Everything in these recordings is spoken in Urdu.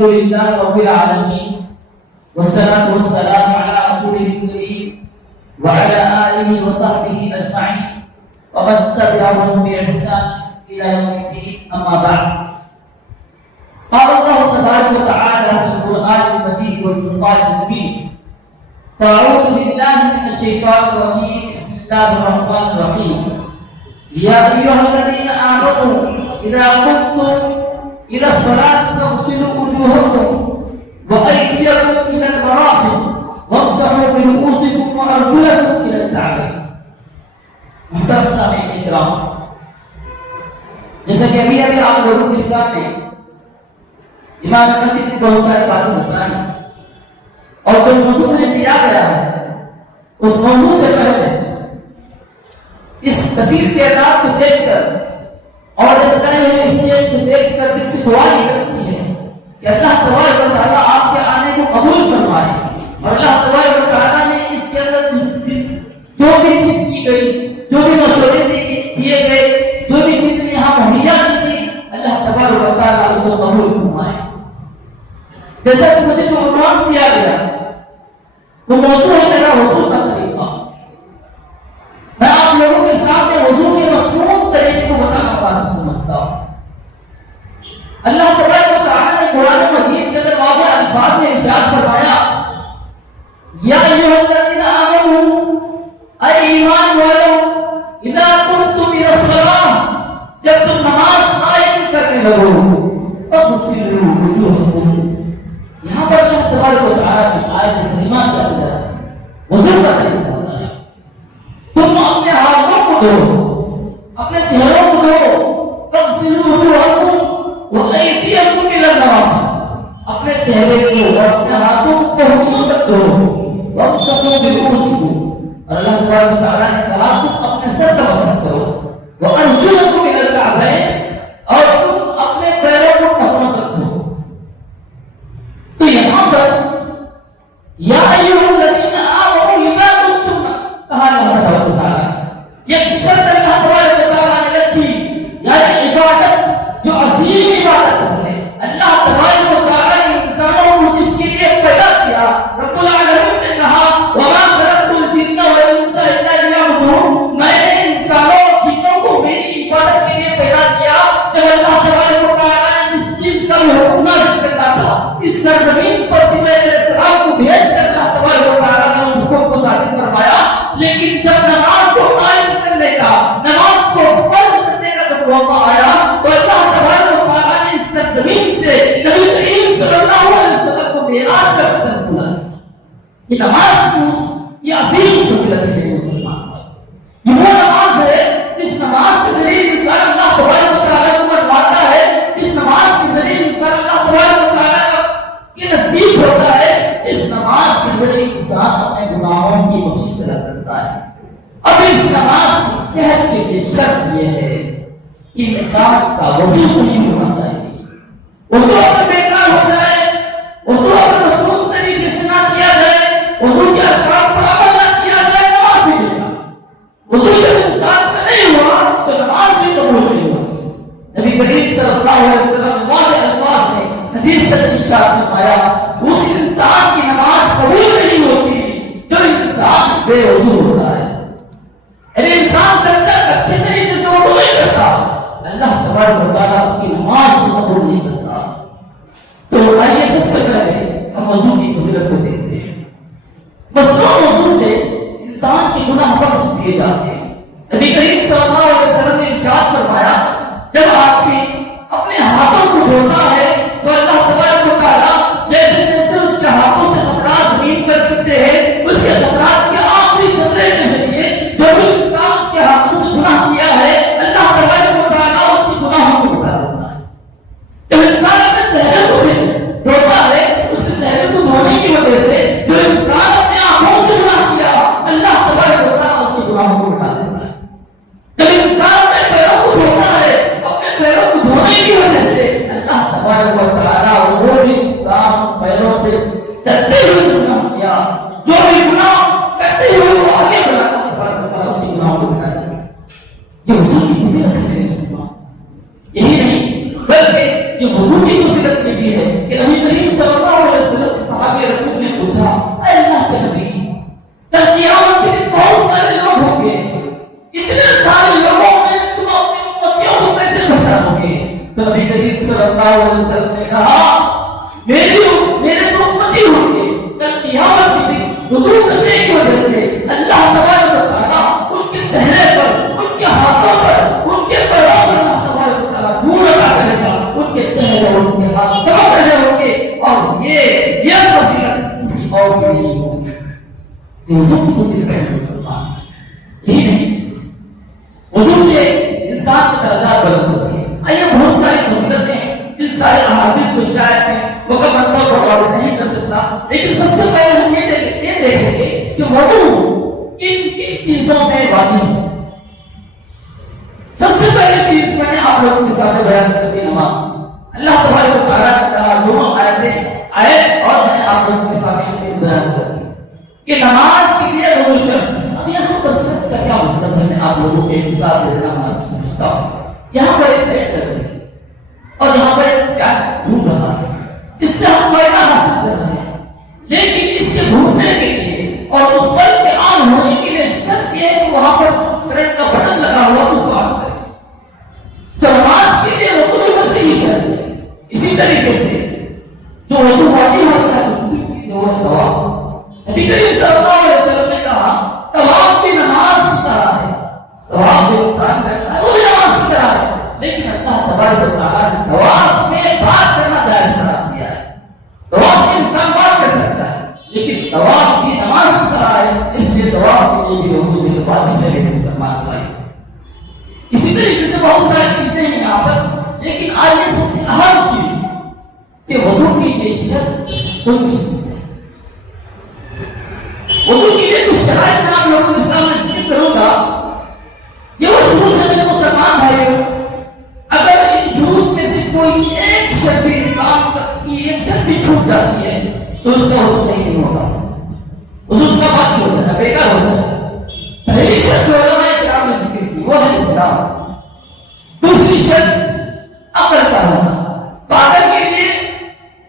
الحمد لله رب العالمين والصلاة والسلام على رسوله الكريم وعلى آله وصحبه أجمعين ومن تبعهم بإحسان إلى يوم الدين. أما بعد، قال الله تبارك وتعالى في القرآن المجيد والفرقان المبين: فأعوذ بالله من الشيطان الرجيم. بسم الله الرحمن الرحيم. يا أيها الذين آمنوا إذا قمتم إلى الصلاة فاغسلوا وجوهكم وأيديكم إلى المرافق وامسحوا برؤوسكم وأرجلكم إلى الكعبين. محترم سامعین کرام، جیسا کہ ابھی آپ لوگوں کے سامنے امام مسجد کی بہت ساری باتیں بتائیں اور جو موضوع مجھے دیا گیا ہے اس موضوع سے پہلے اس کثیر تعداد کو دیکھ کر اور اس طرح اسٹیج کو دیکھ کر دل سے دعا نکلتی ہے کہ اللہ تبارک و تعالیٰ آپ کے آنے کو قبول فرمائے، اور اللہ تبارک و تعالیٰ نے اس کے اندر جو بھی چیز کی گئی، جو بھی مشورے دیے گئے، جو بھی چیزیں یہاں مہیا کی تھی، اللہ تبارک و تعالیٰ اس کو قبول فرمائے. جیسا کہ مجھے جو عنوان دیا گیا وہ موضوع ہے میرا وضو کا طریقہ. میں آپ لوگوں کے سامنے وضو کے مضمون طریقے کو بتانا پسند سمجھتا ہوں. اللہ تبارک و تعالیٰ نے قرآن مجید کے اندر واضح الفاظ میں ارشاد فرمایا: یا ایھا الذین آمنوا، اے ایمان والو، اذا قمتم الی الصلاۃ، جب تم نماز قائم کرنے لگو، فاغسلوا وجوہکم. یہاں پر اللہ تبارک و تعالیٰ کی آیت کریمہ کے اندر وضو کا طریقہ بتایا. تم اپنے ہاتھوں کو دھو، اپنے چہروں کو دھو، فاغسلوا وجوہکم وایدیکم الی المرافق، اپنے چہرے کو اور اپنے ہاتھوں کو پہلوؤں تک دھو، وامسحوا برؤوسکم، اور اللہ تبارک و تعالیٰ نے کہا تم اپنے سر کا مسح کرو، وارجلکم الی الکعبین، اور تم اپنے پیروں کو ٹخنوں تک دھو. تو یہاں پر یا ایھا الذین آمنوا اذا قمتم کہا اللہ تبارک و تعالیٰ، یہ شرط اللہ تبارک و تعالیٰ نے رکھی، یعنی عبادت جو عظیم عبادت ہے. اللہ تبارک و تعالیٰ نے انسانوں کو جس کے لیے پیدا کیا، رب العالمین نے کہا وما خلقت الجن والانس الا لیعبدون، میں نے انسانوں اور جنوں کو میری عبادت کے لیے پیدا کیا. جب اللہ تبارک و تعالیٰ نے جس چیز کا حکم نازل کرنا تھا اس سرزمین پر جبرائیل علیہ السلام کو بھیج کر اللہ تبارک و تعالیٰ نے اس حکم کو ثابت فرمایا، لیکن جب نماز کو قائم کرنے کا، نماز کو فرض کرنے کا جب موقع آیا تو اللہ تبارک و تعالیٰ نے اس سرزمین سے نبی کریم صلی اللہ علیہ وسلم کو معراج کا قدر بلایا. یہ نماز یہ عظیم فضیلت ہے مسلمان. یہ وہ نماز ہے جس نماز کے ذریعے انسان اللہ تبارک و تعالیٰ کو پاتا ہے، جس نماز کے ذریعے انسان اللہ تبارک و تعالیٰ کے نزدیک ہوتا ہے، اس نماز کے ذریعے انسان اپنے گناہوں کی بخشش طلب کرتا ہے. اب اس نماز کی صحت کے لیے شرط یہ ہے کہ انسان کا وضو صحیح ہونا چاہیے. وضو اگر بیکار ہو جائے، وضو اگر مصنون طریقے سے نہ کیا جائے، وضو کے احکام پر عمل نہ کیا جائے، نماز بھی بیکار. وضو جب انسان کا نہیں ہوا تو نماز بھی قبول نہیں ہوتی. نبی کریم صلی اللہ علیہ وسلم نے واضح الفاظ میں حدیث کا ارشاد فرمایا اس انسان کی نماز قبول نہیں ہوتی جو انسان بے وضو ہوتا ہے. یعنی انسان جب تک اچھے طریقے سے وضو نہیں کرتا اللہ تبارک و تعالیٰ اس کی نماز کو قبول نہیں کرتا. تو آئیے سب سے پہلے ہم وضو کی فضیلت کو دیکھتے ہیں. مصنوع وضو سے انسان کے گناہ بخش دیے جاتے ہیں. نبی کریم صلی اللہ علیہ وسلم نے ارشاد فرمایا جب آدمی اپنے ہاتھوں کو دھوتا ہے تو اللہ تبارک و تعالیٰ جیسے جیسے اس کے ہاتھوں سے خطرات زمین پر گرتے ہیں اس کے خطرات کے آخری قطرے کے ذریعے جو بھی انسان اس کے ہاتھوں سے گناہ کیا ہے اللہ تبارک و تعالیٰ اس کے گناہوں کو مٹا دیتا ہے. جب انسان اپنے چہرے کو دھوتا ہے اس کے چہرے کو دھونے کی وجہ سے پوچھا اے اللہ کے نبی کل قیامت کے دن بہت سارے لوگ ہوں گے، اتنے سارے لوگوں میں تم اپنی امتیوں کو کیسے پہچانو گے؟ تو نبی کریم صلی اللہ علیہ وسلم نے کہا میرے جو امتی ہوں گے کل قیامت کے دن وضو کرنے کی وجہ سے اللہ تبارک و تعالیٰ ان کے چہرے پر، ان کے ہاتھوں پر، ان کے پیروں پر اللہ تبارک و تعالیٰ نور عطا کرے گا، ان کے چہرے اور ان کے ہاتھ چمک رہے ہوں گے، اور یہ فضیلت کسی اور کی نہیں ہوگی۔ وضو کی فضیلت ہے مسلمان، یہی نہیں وضو سے انسان کے درجات بلند ہوتے ہیں۔ آئیے بہت ساری فضیلتیں ان سارے احادیث کو شاید میں وقت بندہ کو غور نہیں کر سکتا، لیکن سب سے پہلے ہم یہ دیکھیں گے کہ وضو کن کن چیزوں میں واجب ہے۔ سب سے پہلی چیز میں نے آپ لوگوں کے سامنے بیان کر دی نماز۔ اللہ تبارک و تعالیٰ نے کہا دونوں آیتیں اور میں نے آپ لوگوں کے سامنے بیان کر دی کہ نماز کے لیے وضو شرط ہے۔ اب یہاں پر شرط کا کیا مطلب ہے؟ میں آپ لوگوں کو ایک مثال دے دینا مناسب سمجھتا ہوں۔ یہاں پر ایک ٹیسٹ کر رہی ہے اور یہاں پر کیا ڈھونڈ رہا ہے، اس سے ہم فائدہ حاصل کر رہے ہیں، لیکن اس کے ڈھونڈنے کے لیے اور اس پر کے آن ہونے کے لیے شرط یہ ہے کہ وہاں پر کرنٹ کا بٹن لگا ہوا اس کو آن کرے۔ تو نماز کے لیے وضو بھی ویسے ہی شرط ہے۔ اسی طریقے سے جو وضو واجب ہوتا ہے دوسری چیز وہ ہے طواف۔ نبی کریم صلی اللہ علیہ وسلم نے کہا طواف بھی نماز کی طرح ہے، طواف جو انسان کرتا ہے وہ بھی نماز کی طرح ہے، لیکن اللہ تبارک و تعالیٰ نے طواف میں بات کرنا جائز قرار دیا ہے۔ طواف میں انسان بات کر سکتا ہے، لیکن طواف بھی نماز کی طرح ہے، اس لیے طواف کے لیے بھی وضو بھی واجب ہے میرے مسلمان بھائی۔ اسی طریقے سے بہت ساری چیزیں ہیں یہاں پر، لیکن آئیے سب سے اہم چیز کہ وضو کی یہ شرط کون سی چیز ہے؟ وضو کے لیے کچھ شرائط میں آپ لوگوں کے سامنے ذکر کروں گا۔ یہ وہ شروط ہے میرے مسلمان بھائیوں، اگر ان شروط میں سے کوئی ایک شرط بھی انسان کی ایک شرط بھی چھوٹ جاتی ہے تو اس کا وضو صحیح نہیں ہوتا، اس کا بات نہیں ہوتا، بیکار ہوتا ہے۔ پہلی شرط جو علماء کرام نے ذکر کی وہ ہے اسلام، دوسری شرط عقل کا ہونا۔ پاگل کے لیے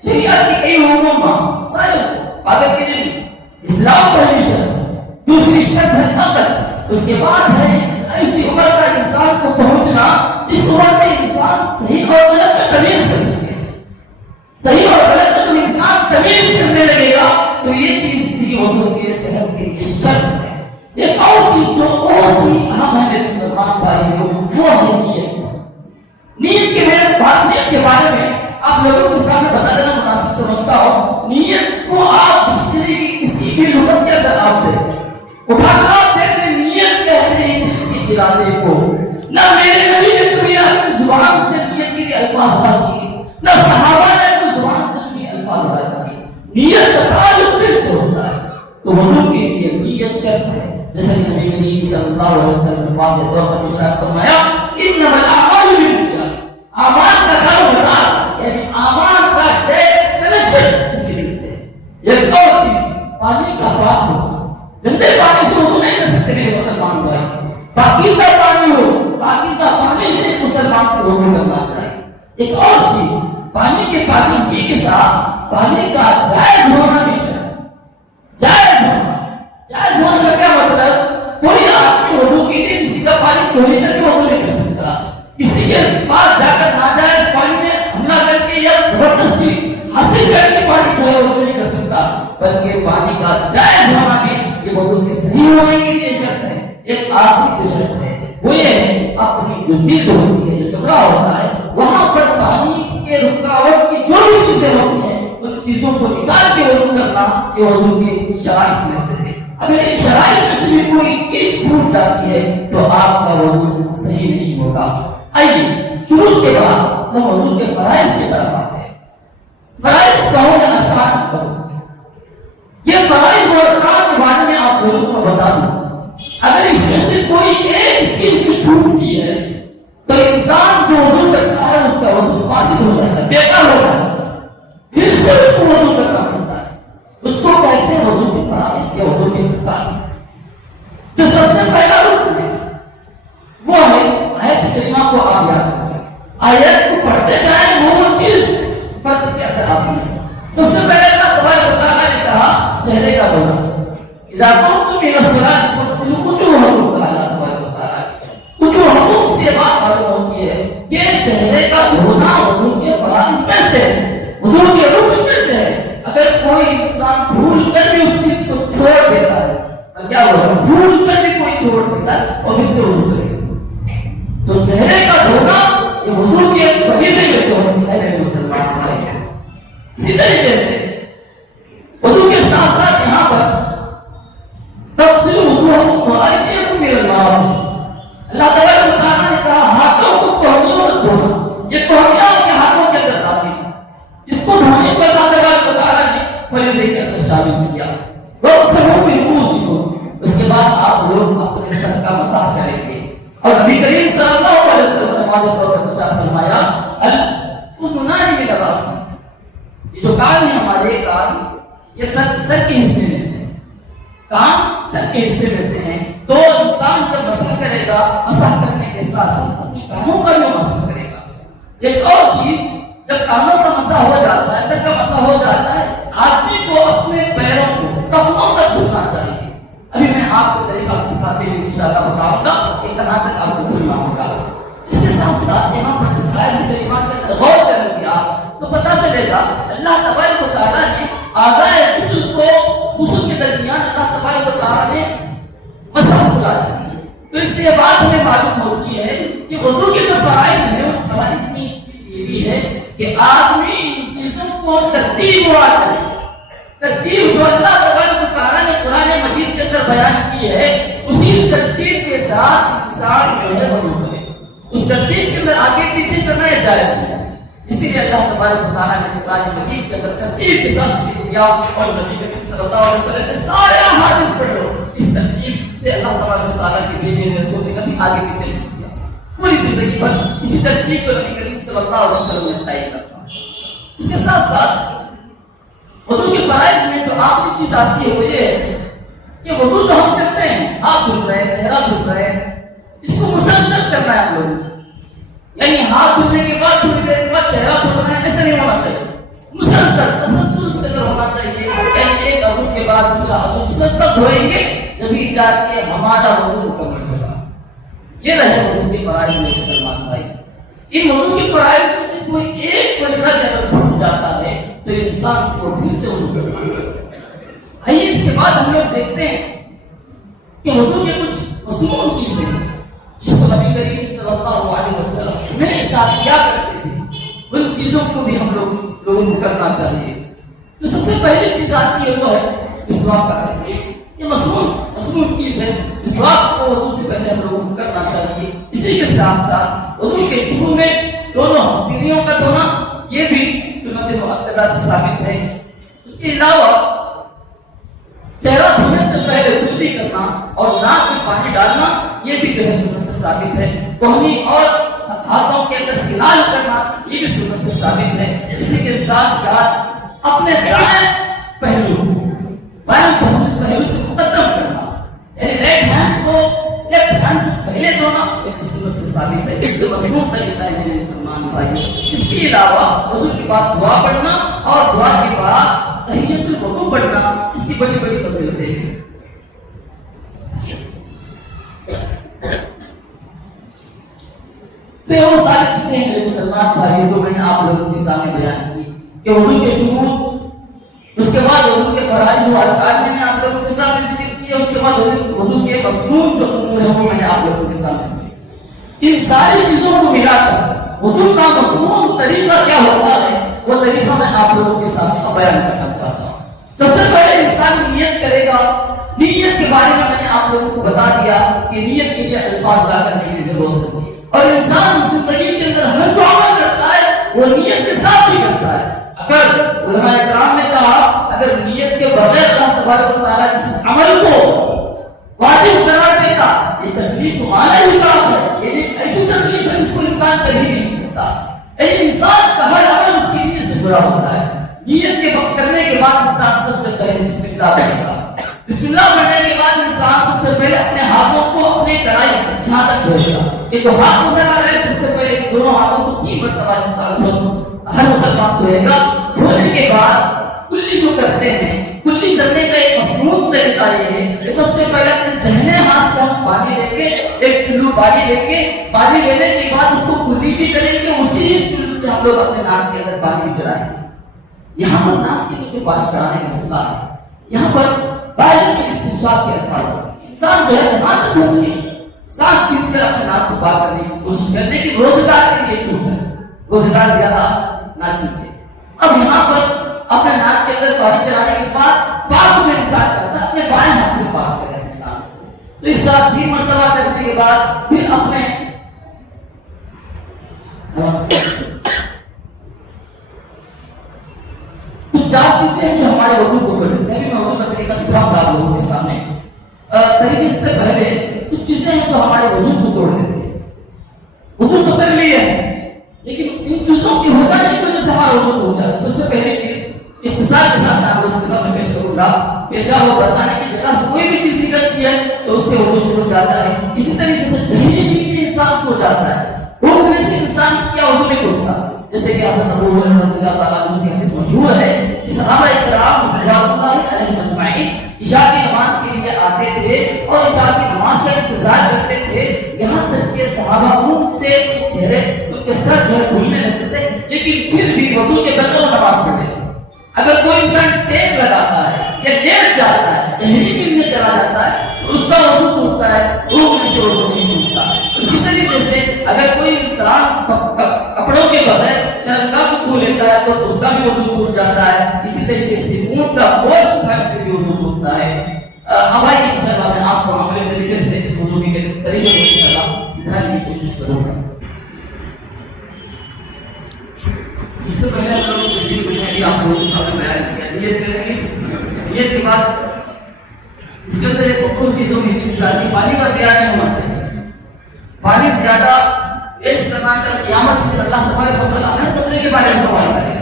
شریعت کی کئی حکم سارے پاگل کے لیے اسلام پہلی شرط، دوسری شرط ہے عقل، اس کے بعد ہے ایسی عمر کا انسان کو پہنچنا جس عمر میں انسان صحیح اور غلط کا تمیز کر سکے۔ صحیح اور غلط کا انسان تمیز کرنے لگے گا تو یہ چیز بھی وضو کے صحت کے لیے شرط ہے۔ ایک اور چیز جو بہت ہی اہم ہے میرے مسلمان بھائیوں وہ ہے نیت۔ نیت کے بارے میں آپ لوگوں کے سامنے بتا دینا مناسب سمجھتا ہوں۔ نیت کو آپ ڈکشنری کی کسی بھی لغت کے اندر آپ دیں، اٹھا کر آپ دیکھ لیں نیت کہتے ہیں کسی ارادے کو۔ نہ میرے نبی نے کبھی اپنی زبان سے نیت کے الفاظ ادا کیے، نہ صحابہ نے اپنی زبان سے بھی الفاظ ادا کیے۔ نیت کا تعلق دل سے ہوتا ہے، تو وضو کے لیے نیت شرط ہے۔ جیسے کہ نبی کریم صلی اللہ علیہ وسلم نے واضح طور پر ارشاد فرمایا انما الاعمال بالنیات، اعمال کا تعلق یعنی اعمال کا کنیکشن اس کے سے۔ ایک اور چیز پانی کا پاک ہو، گندے پانی سے وضو نہیں کر سکتے میرے مسلمان بھائی، پاکیزہ پانی ہو، پاکیزہ پانی سے مسلمان کو وضو کرنا چاہیے۔ ایک اور چیز پانی کے پاکیزگی کے ساتھ پانی کا جائز ہونا بھی شرط۔ جائز ہونے کا کیا مطلب؟ کوئی آدمی وضو کے لیے کسی کا پانی چوری کر کے وضو نہیں کر سکتا، کسی کے پاس جا کر ناجائز پانی میں حملہ کر کے یا زبردستی حاصل کر کے پانی کو وضو نہیں کر سکتا، بلکہ پانی کا جائز ہونا بھی یہ وضو کے صحیح ہونے کے لیے شرط ہے۔ ایک آخری جو شرط ہے وہ یہ ہے اپنی جو جلد ہوتی ہے، جو چمڑا ہوتا ہے، وہاں پر پانی کے رکاوٹ کی جو بھی چیزیں ہوتی ہیں ان چیزوں کو نکال کے وضو کرنا یہ وضو کی شرائط میں سے ہے۔ اگر ان شرائط میں سے بھی کوئی چیز چھوٹ جاتی ہے تو آپ کا وضو صحیح نہیں ہوگا۔ آئیے شروع کے بعد ہم وضو کے فرائض کی طرف آتے ہیں۔ فرائض کہو یا ارکان کہو، یہ فرائض اور ارکان کے بارے میں آپ لوگوں کو بتا دوں۔ اگر اس میں سے کوئی ایک چیز بھی چھوٹتی ہے تو انسان جو وضو کرتا ہے اس کا وضو فاسد ہو جاتا ہے، بیکار ہو جاتا ہے، پھر سے اس کو وضو کرنا پڑتا ہے۔ اس کو کہتے ہیں وضو کے فرائض یا وضو کے ارکان۔ جو سب سے پہلا رکن ہے وہ ہے آیت کریمہ کو آپ یاد رکھیں، آیت کو پڑھتے جائیں وہ چیز فرض کے اندر آتی ہے۔ سب سے پہلے اللہ تبارک و تعالیٰ نے کہا کیا ہوگا؟ بھول کر بھی کوئی چھوڑ دیتا ہے اور پھر سے وضو کرے گا۔ تو چہرے کا دھونا یہ وضو کے فریضے میں تو ہے مسلمان بھائی۔ اسی طریقے سے وضو کے ساتھ ساتھ یہاں پر تفصیل وضو ہم میرے اللہ تعالیٰ نے کہا ہاتھوں کو کوہنیوں میں دھونا، یہ کوہنیاں ان کے ہاتھوں کے اندر ڈالی، اس کو دھونے کو اللہ تعالیٰ نے فریضے کے اندر شامل کیا۔ اس کے بعد آپ لوگ اپنے سر کا مسح کریں گے، اور نبی کریم صلی اللہ علیہ وسلم نے واضح طور پر ارشاد فرمایا الاذنان من الراس، یہ جو کان ہے ہمارے کان یہ سر کے حصے میں سے، کان سر کے حصے میں سے ہیں، تو انسان جب مسح کرے گا مسح کرنے کے ساتھ ساتھ اپنی کانوں پر بھی مسح کرے گا۔ ایک اور چیز، جب کانوں کا مسح ہو جاتا ہے، سر کا مسح ہو جاتا ہے، آدمی کو اپنے پیروں کو ٹخنوں تک دھونا چاہیے۔ ابھی میں آپ کو طریقہ دکھاتے ہوئے انشاءاللہ بتاؤں گا کہ کہاں تک آپ کو دھلنا ہوگا۔ اس کے ساتھ ساتھ یہاں پر اسرائیل کی کلمات کے اندر غور کریں گے آپ تو پتہ چلے گا اللہ تبارک و تعالیٰ نے اعضائے غسل کو غسل کے درمیان اللہ تبارک و تعالیٰ نے مسح بلا دیا۔ تو اس سے یہ بات ہمیں معلوم ہوتی ہے کہ وضو کے جو فرائض ہیں ان فرائض کی چیز یہ بھی ہے کہ آدمی ان چیزوں کو ترتیب وار کرے۔ ترتیب جو اللہ تبارک و تعالیٰ نے قرآن مجید کے اندر بیان کی ہے اسی ترتیب کے ساتھ انسان جو ہے وضو کرے۔ اس ترتیب کے اندر آگے پیچھے کرنا ہے جائز نہیں ہے، اسی لیے اللہ تبارک و تعالیٰ نے قرآن مجید کے اندر ترتیب کے ساتھ ذکر کیا، اور نبی کریم صلی اللہ علیہ وسلم نے سارے احادیث پڑھ لو اس ترتیب سے اللہ تبارک و تعالیٰ کے بھیجے ہوئے رسول نے کبھی آگے پیچھے نہیں کیا، پوری زندگی بھر اسی ترتیب کو نبی کریم صلی اللہ علیہ وسلم نے طے کیا۔ اس کے ساتھ ساتھ وضو کے فرائض میں جو آخری چیز آتی ہے وہ یہ ہے کہ وضو جو ہم کرتے ہیں، ہاتھ دھل رہے ہیں، چہرہ دھل رہے ہیں، اس کو مسلسل کرنا ہے ہم لوگوں کو، یعنی ہاتھ دھلنے کے بعد تھوڑی دیر کے بعد چہرہ دھلنا ہے، ایسا نہیں ہونا چاہیے، مسلسل تسلسل اس کے اندر ہونا چاہیے، یعنی ایک وضو کے بعد دوسرا وضو مسلسل دھوئیں گے جبھی جا کے ہمارا وضو مکمل ہوگا۔ یہ رہے وضو کے فرائض میں مسلمان بھائی۔ ان وضو کے فرائض میں سے کوئی ایک فریضہ اگر چھوٹ جاتا ہے تو انسان کو پھر سے وضو کرنا ہے۔ آئیے اس کے بعد ہم لوگ دیکھتے ہیں کہ وضو کے کچھ مصنوع چیزیں جس کو نبی کریم صلی اللہ علیہ وسلم میں ارشاد کیا کرتے تھے، ان چیزوں کو بھی ہم لوگوں کو کرنا چاہیے۔ تو سب سے پہلی چیز آتی ہے وہ ہے مسواک کرنا۔ یہ مصنوع چیز ہے، مسواک کو وضو سے پہلے ہم لوگوں کو کرنا چاہیے۔ اسی کے ساتھ ساتھ وضو کے شروع میں دونوں ہتھیلیوں کا دھونا یہ بھی سنت مؤکدہ سے ثابت ہے۔ اس کے علاوہ چہرہ دھونے سے پہلے کلی کرنا اور ناک میں پانی ڈالنا یہ بھی جو ہے سنت سے ثابت ہے۔ کوہنی اور ہاتھوں کے اندر ہلال کرنا یہ بھی سنت سے ثابت ہے۔ اسی کے ساتھ ساتھ اپنے دائیں پہلو سے مقدم کرنا، یعنی رائٹ ہینڈ کو لیفٹ ہینڈ سے پہلے دھونا یہ سنت سے ثابت ہے۔ اس سے مصنوع طریقہ ہے میرے مسلمان بھائی۔ اس کے علاوہ وضو کے بعد دعا پڑھنا اور دعا کے بعد تحیۃ الوضو پڑھنا اس کی بڑی بڑی فضیلتیں ہیں۔ تو یہ وہ ساری چیزیں ہیں میرے مسلمان بھائی جو میں نے آپ لوگوں کے سامنے بیان کی کہ وضو کے شروع، اس کے بعد وضو کے فرائض و ارکان میں نے آپ لوگوں کے سامنے ذکر کیا، اس کے بعد وضو کے مصنوع جو امور ہیں وہ میں نے آپ لوگوں کے سامنے ذکر کیا۔ ان ساری چیزوں کو ملا کر وضو کا مصنوع طریقہ کیا ہوتا ہے وہ طریقہ میں آپ لوگوں کے سامنے بیان کرنا چاہتا ہوں۔ سب سے پہلے انسان نیت کرے گا۔ نیت کے بارے میں نے آپ لوگوں کو بتا دیا کہ نیت کے لیے الفاظ لا کرنے کی ضرورت ہوتی ہے، اور انسان زندگی کے اندر ہر جو عمل کرتا ہے وہ نیت کے ساتھ ہی کرتا ہے۔ اگر علماء کرام نے کہا اگر نیت کے بغیر اللہ تبارک و تعالیٰ اس عمل کو واجب قرار دیتا یہ تکلیف والا ہی کام ہے، یہ ایسی تکلیف ہے جس کو انسان کر ہی نہیں سکتا۔ انسان کا ہر عمل اس کی نیت سے جڑا ہوتا ہے۔ نیت کے کرنے کے بعد انسان سب سے پہلے بسم اللہ پڑھے گا۔ بسم اللہ پڑھنے کے بعد انسان سب سے پہلے اپنے ہاتھوں کو اپنے کڑائی یہاں تک دھوئے گا۔ یہ جو ہاتھ نظر آ رہا ہے سب سے پہلے دونوں ہاتھوں کو 3 مرتبہ انسان ہر مسلمان دھوئے گا۔ دھونے کے بعد کلی جو کرتے ہیں، کلی کرنے کا ایک مصنوع طریقہ یہ ہے کہ سب سے پہلے اپنے دہنے ہاتھ سے ہم پانی لے کے ایک کلو پانی لے کے پانی لینے کے بعد اس کو کلی بھی کریں گے، اسی کلو سے ہم لوگ اپنے ناک کے اندر پانی بھی چڑھائیں گے۔ یہاں پر ناک کے اندر جو پانی چڑھانے کا مسئلہ ہے، یہاں پر بالغ کے استنشاق کے الفاظ جو ہے جہاں تک ہو سکے سانس کھینچ کر اپنے ناک کو پار کرنے کی کوشش کرنے کی روزے دار کے لیے چھوٹ ہے. روزے دار زیادہ نہ کیجیے. اب یہاں پر اپنے ناک کے اندر پانی چلانے کے بعد پاک جو انسان کرتا ہے اپنے بائیں ہاتھ سے پاک کرے انسان. تو اس طرح 3 مرتبہ کرنے کے بعد پھر اپنے کچھ 4 چیزیں ہیں جو ہمارے وضو کو توڑ دیتے ہیں. میں وضو کا طریقہ دکھاؤں گا لوگوں کے سامنے. طریقے سے پہلے کچھ چیزیں ہیں جو ہمارے وضو کو توڑ دیتے ہیں. وضو تو کر لیے لیکن ان چیزوں کی ہو جانے کی وجہ سے ہمارا وضو ہو جاتا ہے. سب سے پہلی چیز اختصار کے ساتھ آپ لوگوں کے سامنے پیش کروں گا. پیشاب ہو بتانے کی جگہ سے کوئی بھی چیز نکلتی ہے تو اس سے وضو ٹوٹ جاتا ہے. اسی طریقے سے دہنے کے انسان سو جاتا ہے. روکنے سے انسان کیا وضو نہیں ٹوٹتا. جیسے کہ حضرت ابو ہریرہ رضی اللہ تعالیٰ عنہ کی حدیث مشہور ہے کہ صحابہ کرام رضوان اللہ علیہم اجمعین عشاء کی نماز کے لیے آتے تھے اور عشاء کی نماز کا انتظار کرتے تھے یہاں تک کہ صحابہ ان سے چہرے ان کے سر جو کھلنے لگتے تھے لیکن پھر بھی وضو کے بغیر نماز پڑھتے تھے. اگر کوئی انسان ٹیک لگاتا ہے یا لیٹ جاتا ہے دہلی دن میں چلا جاتا ہے تو اس کا وضو ٹوٹتا ہے. روکنے سے وضو نہیں ٹوٹتا. اسی طریقے سے اگر کوئی انسان کپڑوں کے بغیر شرمگاہ کو چھو لیتا ہے تو اس کا بھی وضو ٹوٹ جاتا ہے. اسی طریقے سے اونٹ کا گوشت کھانے سے بھی وضو ٹوٹتا ہے. ہماری انشاءاللہ میں آپ کو عملی طریقے سے اس وضو کے طریقے سے انشاءاللہ دکھانے کی کوشش کروں گا. اس سے پہلے ہم لوگ اس کی بنیادی آپ لوگوں کے سامنے بیان کیا. نیت کریں گے. نیت کے بعد اس کے اندر ایک اور چیزوں کی چیز آتی ہے. پانی کا ضیاع نہیں ہونا چاہیے. پانی زیادہ ویسٹ کرنا کر قیامت میں اللہ تبارک و تعالیٰ ہر قطرے کے بارے میں سوال کرے گا.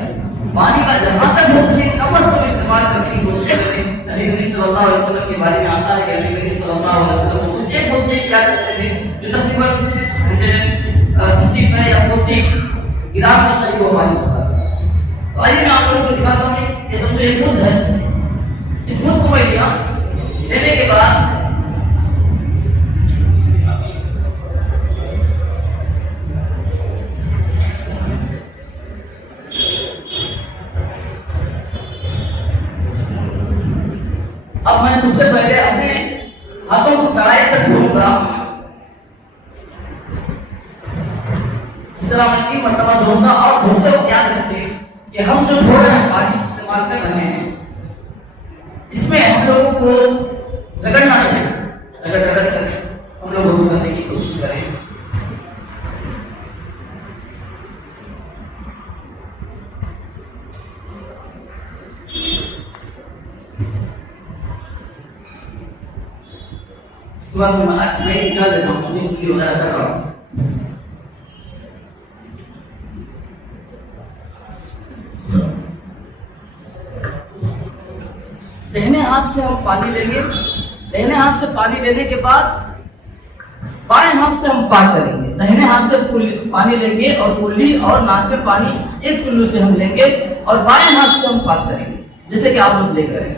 پانی کا جہاں تک ہو سکے کم از کم استعمال کرنے کی کوشش کریں. نبی کریم صلی اللہ علیہ وسلم کے بارے میں آتا ہے کہ نبی کریم صلی اللہ علیہ وسلم ایک بوتل کیا کرتے تھے جو تقریباً 635 یا 40 گرام کے قریب وہ پانی ہوتا تھا. تو آئیے میں آپ لوگوں کو دکھاتا ہوں کہ سمجھو ایک مدھ ہے. اس مدھ کو میں لیا لینے کے بعد اب میں سب سے پہلے اپنے ہاتھوں کو کڑائی پر دھوؤں گا. اس طرح میں 3 مرتبہ دھوؤں گا. اور دھوتے ہو کیا کرتے کہ ہم جو دھو رہے ہیں پانی استعمال کر رہے ہیں اس میں ہم لوگوں کو رگڑنا چاہیے. رگڑ کر ہم لوگ وضو کرنے کی کوشش کریں. میں نکال دیتا ہوں مجھے کلی وغیرہ کر رہا ہوں. دہنے ہاتھ سے ہم پانی لیں گے. دہنے ہاتھ سے پانی لینے کے بعد بائیں ہاتھ سے ہم پاک کریں گے. دہنے ہاتھ سے پانی لیں گے اور کلی اور ناک میں پانی ایک چلو سے ہم لیں گے اور بائیں ہاتھ سے ہم پاک کریں گے جیسے کہ آپ لوگ دیکھ رہے ہیں.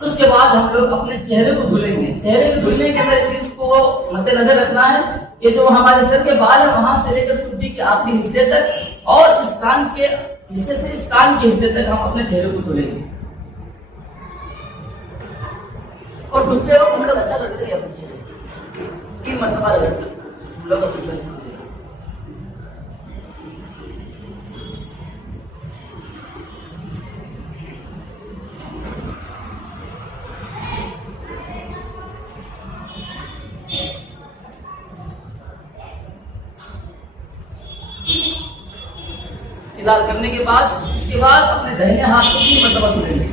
اس کے بعد ہم لوگ اپنے چہرے کو دھلیں گے. چہرے کو دھلنے کے اندر چیز کو مد نظر رکھنا ہے کہ جو ہمارے سر کے بال ہے وہاں سے لے کر ٹوٹی کے آخری حصے تک اور اس کان کے حصے سے اس کان کے حصے تک ہم اپنے چہرے کو دھلیں گے. اور دھلتے وقت ہم لوگ اچھا لگتے ہیں. 3 مرتبہ لگتے ہیں. کرنے کے بعد اس کے بعد اپنے دہنے ہاتھ کو 3 مرتبہ دھلیں گے.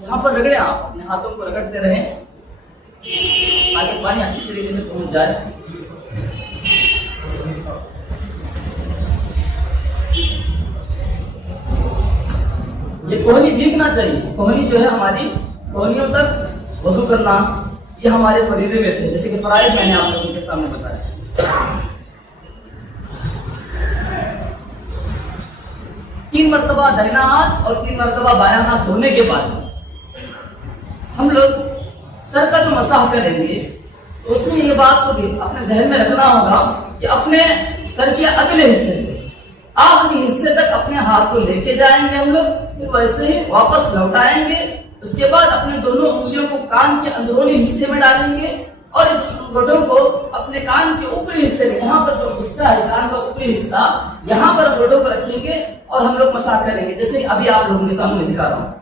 یہاں پر رگڑیں. آپ اپنے ہاتھوں کو رگڑتے رہیں تاکہ پانی اچھی طریقے طریقے سے پہنچ جائے. یہ کوہنی بھیگنا چاہیے. کوہنی جو ہے ہماری کوہنیوں تک وضو کرنا یہ ہمارے فریضے میں سے، جیسے کہ فرائض میں نے آپ لوگوں کے سامنے بتایا. 3 مرتبہ داہنا ہاتھ اور 3 مرتبہ بایاں ہاتھ دھونے کے بعد ہم لوگ سر کا جو مسح کریں گے تو اس میں یہ بات کو اپنے ذہن میں رکھنا ہوگا کہ اپنے سر کے اگلے حصے سے آخری حصے تک اپنے ہاتھ کو لے کے جائیں گے ہم لوگ، پھر ویسے ہی واپس لوٹائیں گے. اس کے بعد اپنے دونوں انگلیوں کو کان کے اندرونی حصے میں ڈالیں گے اور اس انگوٹھوں کو اپنے کان کے اوپری حصے میں، یہاں پر جو حصہ ہے کان کا اوپری حصہ، یہاں پر انگوٹھوں کو رکھیں گے اور ہم لوگ مسح کریں گے جیسے ابھی آپ لوگوں کے سامنے دکھا رہا ہوں.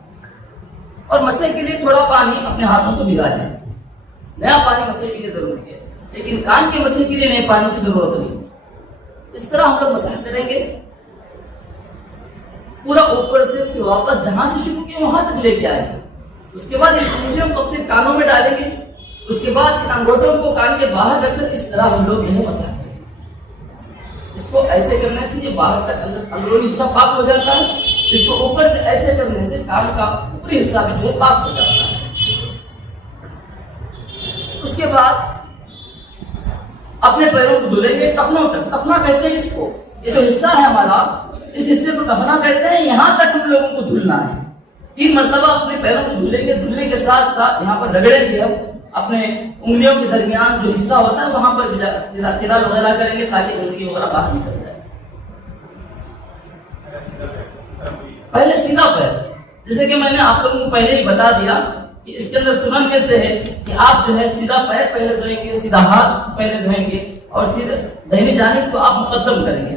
اور مسح کے لیے تھوڑا پانی اپنے ہاتھوں سے بھگا لیں. نیا پانی مسح کے لیے ضروری ہے، لیکن کان کے مسح کے لیے نئے پانی کی ضرورت نہیں. اس طرح ہم لوگ مسح کریں گے پورا اوپر سے، پھر واپس جہاں سے شروع کیے وہاں تک لے کے آئیں گے. اس کے بعد ان انگلیوں کو اپنے کانوں میں ڈالیں گے. اس کے بعد ان انگوٹھوں کو کان کے باہر رکھ کر اس طرح ہم لوگ یہیں مسح کریں گے. اس کو ایسے کرنے سے یہ باہر تک اندرونی حصہ پاک ہو جاتا ہے. اس کو اوپر سے ایسے کرنے سے کان کا اوپری حصہ بھی جو ہے پاک ہو جاتا ہے. اس کے بعد اپنے پیروں کو دھلیں گے ٹخنوں تک. ٹخنا کہتے ہیں اس کو، یہ جو حصہ ہے ہمارا اس حصے کو ٹخنا کہتے ہیں. یہاں تک ہم لوگوں کو دھلنا ہے. 3 مرتبہ اپنے پیروں کو دھلیں گے. دھلنے کے ساتھ ساتھ یہاں پر رگڑیں گے ہم اپنے انگلیوں کے درمیان جو حصہ ہوتا ہے وہاں پر چلا وغیرہ کریں گے تاکہ انگلی وغیرہ باہر نکل جائے. پہلے سیدھا پیر، جیسے کہ میں نے آپ لوگوں کو پہلے ہی بتا دیا کہ اس کے اندر سنن میں سے ہے کہ آپ جو ہے سیدھا پیر پہلے دھوئیں گے، سیدھا ہاتھ پہلے دھوئیں گے اور سیدھا دہنی جانب کو آپ مقدم کریں گے.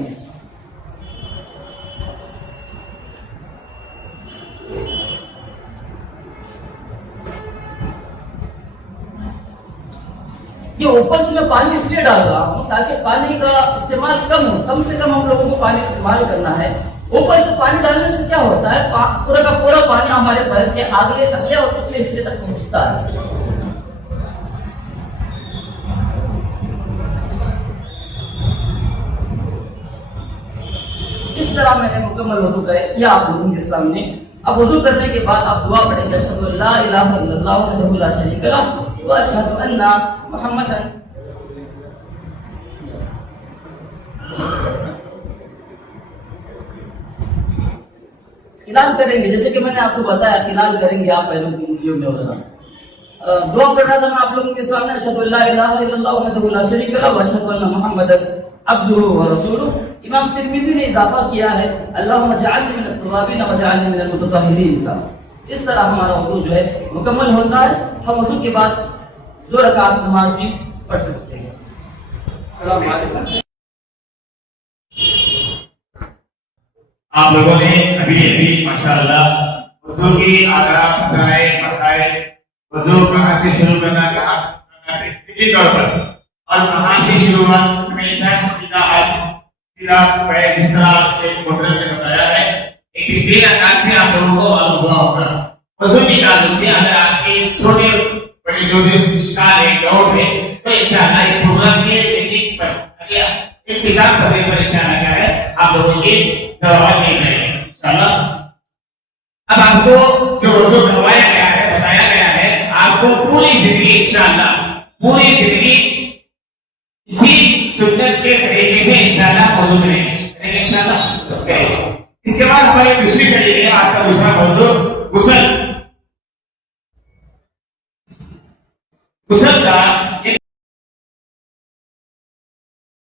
یہ اوپر سے میں پانی اس لیے ڈال رہا ہوں تاکہ پانی کا استعمال کم ہو. کم سے کم ہم لوگوں کو پانی استعمال کرنا ہے. اوپر سے پانی ڈالنے سے کیا ہوتا ہے، پورا کا پورا پانی ہمارے پیر کے آگے اگلے اور پچھلے حصے تک پہنچتا ہے. اس طرح میں نے مکمل وضو کیا آپ لوگوں کے سامنے. اب وضو کرنے کے بعد آپ دعا پڑھیں گے، اشہد ان لا الہ الا اللہ وحدہ لا شریک لہ واشہد ان محمدا. خلال کریں گے جیسے کہ میں نے آپ کو بتایا، خلال کریں گے آپ پیروں کی انگلیوں میں وغیرہ. دعا کر رہا تھا میں آپ لوگوں کے سامنے، اشہد ان لا الہ الا اللہ وحدہ لا شریک لہ واشہد ان محمدا عبدہ ورسولہ. امام ترمذی نے اضافہ کیا ہے اللہم اجعلنی من التوابین واجعلنی من المتطہرین کا. اس طرح ہمارا وضو جو ہے مکمل ہوتا ہے. ہم وضو کے بعد 2 رکعت نماز بھی پڑھ سکتے ہیں. السلام علیکم. آپ لوگوں نے ابھی ماشاءاللہ وضو کی آداب، فضائل، مسائل، وضو کہاں سے شروع کرنا، کہاں پریکٹیکلی طور پر، اور کہاں سے شروعات ہمیشہ سیدھا ہاتھ سیدھا پیر، جس طرح شیخ محترم نے بتایا ہے ایک بہترین انداز سے آپ لوگوں کو معلوم ہوا ہوگا. وضو کی تعلق سے اگر آپ کے چھوٹے بڑے جو بھی اشکال ہے، ڈاؤٹ ہے، تو انشاءاللہ ایک پروگرام کے لنک پر اختتام پذیر پر انشاءاللہ کیا ہے آپ لوگوں کی جواب نہیں رہے ہیں انشاءاللہ. اب آپ کو جو وضو کروایا گیا ہے، بتایا گیا ہے، آپ کو پوری زندگی انشاءاللہ پوری زندگی اسی سنت کے طریقے سے انشاءاللہ وضو کریں گے انشاءاللہ. اس کے بعد ہماری دوسری طریقے ہے آج کا دوسرا موضوع غسل. غسل کا